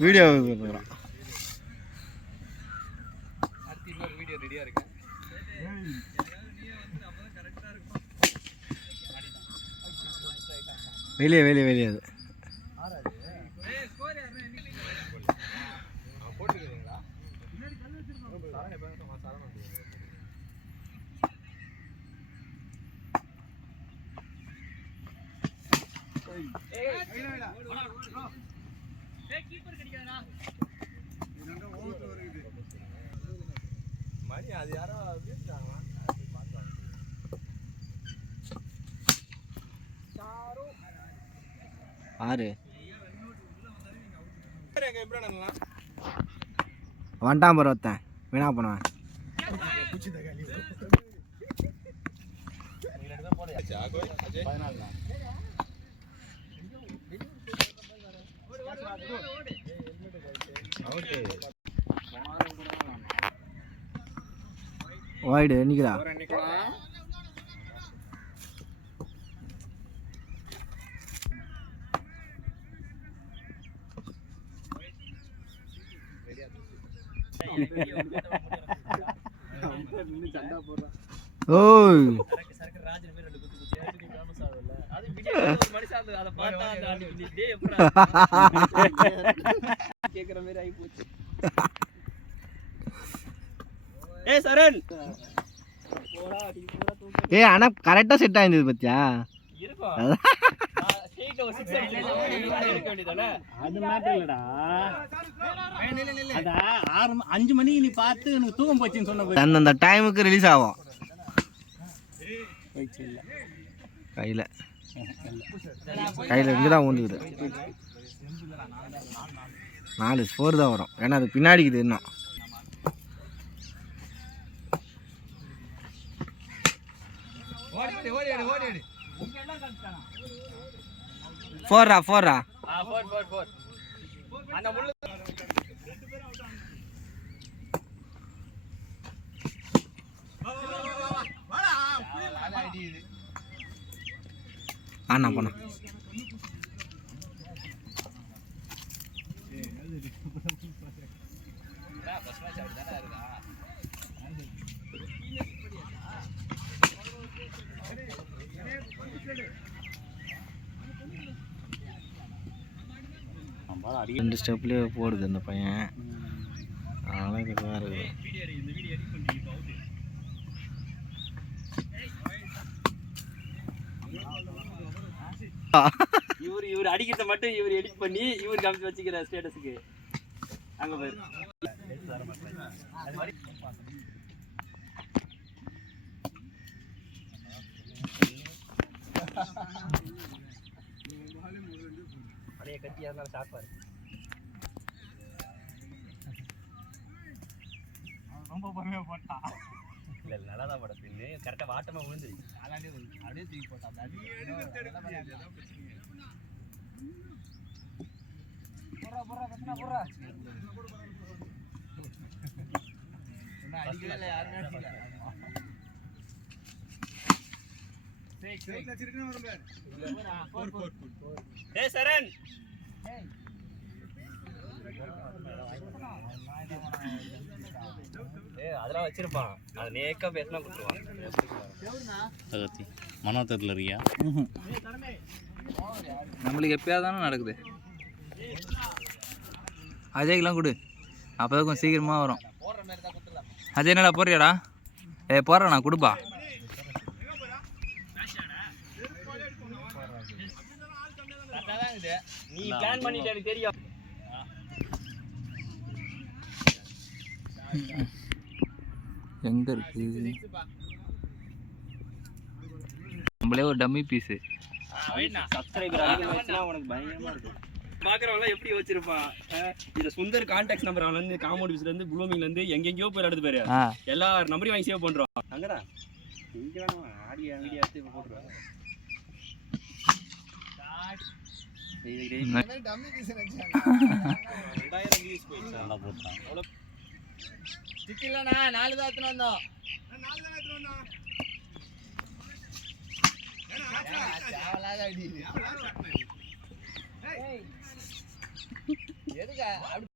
Video போடுறோம். அடுத்து இன்னொரு வீடியோ ரெடியா இருக்கு. வெளியே வெளியே வெளியே அது மணி அது யாரோ ஆறு வந்துட்டான் பாரு ஒருத்தன் வீணா பண்ணுவேன். வாய்டு நிக்கிறா ஓய் ஏ ஆனா கரெக்டா செட் ஆயிருந்தது பத்தியா. அது மேட்டர் இல்லடா. 5 மணிக்கு நீ பார்த்து எனக்கு தூக்கம் போச்சுன்னு சொன்ன அந்த டைமுக்கு ரிலீஸ் ஆகும். கையில் கையில் இங்கே தான் ஊந்துக்குது. 4 ஸ்கோர் தான் வரும். ஏன்னா அது பின்னாடிக்குது இன்னும். ஃபோர்ரா ஃபோர்ரா ஆனா போனா ரெண்டு ஸ்டெப்லேயே போடுது அந்த பையன். அதனால இதுக்கு வேறு இவர் அடிக்கிறத மட்டும் இவர் எடிட் பண்ணி இவர் காமிச்சு வச்சுக்கிற ஸ்டேட்டஸுக்கு அங்க போய் பழைய கட்டியா இருந்தாலும் சாப்பாரு ரொம்ப பொறுமையா போட்டான். இல்ல நல்லா தான் போட பின்னு கரெக்டா வாட்டமா விழுந்துருச்சு. அப்படியே தூக்கி போட்டான். சரண் அதெல்லாம் வச்சிருப்பான். அது நேக்கா பேசினா கொடுத்துருவான். மனோத்தத்தில் இருக்கியா? நம்மளுக்கு எப்பயாவது தானே நடக்குது. அஜய்க்கெலாம் கொடு, அப்போ தான் கொஞ்சம் சீக்கிரமாக வரும். அஜய் என்னடா போடுறியாடா? போடுறேண்ணா கொடுப்பா. நீ பிளான் பண்ணிட்டு எனக்கு தெரியும். எங்க இருக்கு? நம்மளே ஒரு டம்மி பீஸு. சப்ஸ்கிரைபர் அதிகமாக வச்சுனா உனக்கு பயங்கரமா இருக்கும். பார்க்குறவங்களாம் எப்படி வச்சிருப்பான். இதில் சுந்தர் கான்டாக்ட் நம்பர் அவன்லேருந்து காமௌண்ட் பீஸ்லேருந்து ப்ளூமிங்லேருந்து எங்கெங்கேயோ போய் எடுத்து போயிரு. எல்லா நம்பரையும் வாங்கி சேவ் பண்ணுறோம். அங்கடா இங்கே வேணும் ஆடியோ வீடியோ எடுத்து போட்டுருவாங்க. இல்லண்ணா 4 தான் எடுத்துன்னு வந்தோம். எதுக்கு இருங்க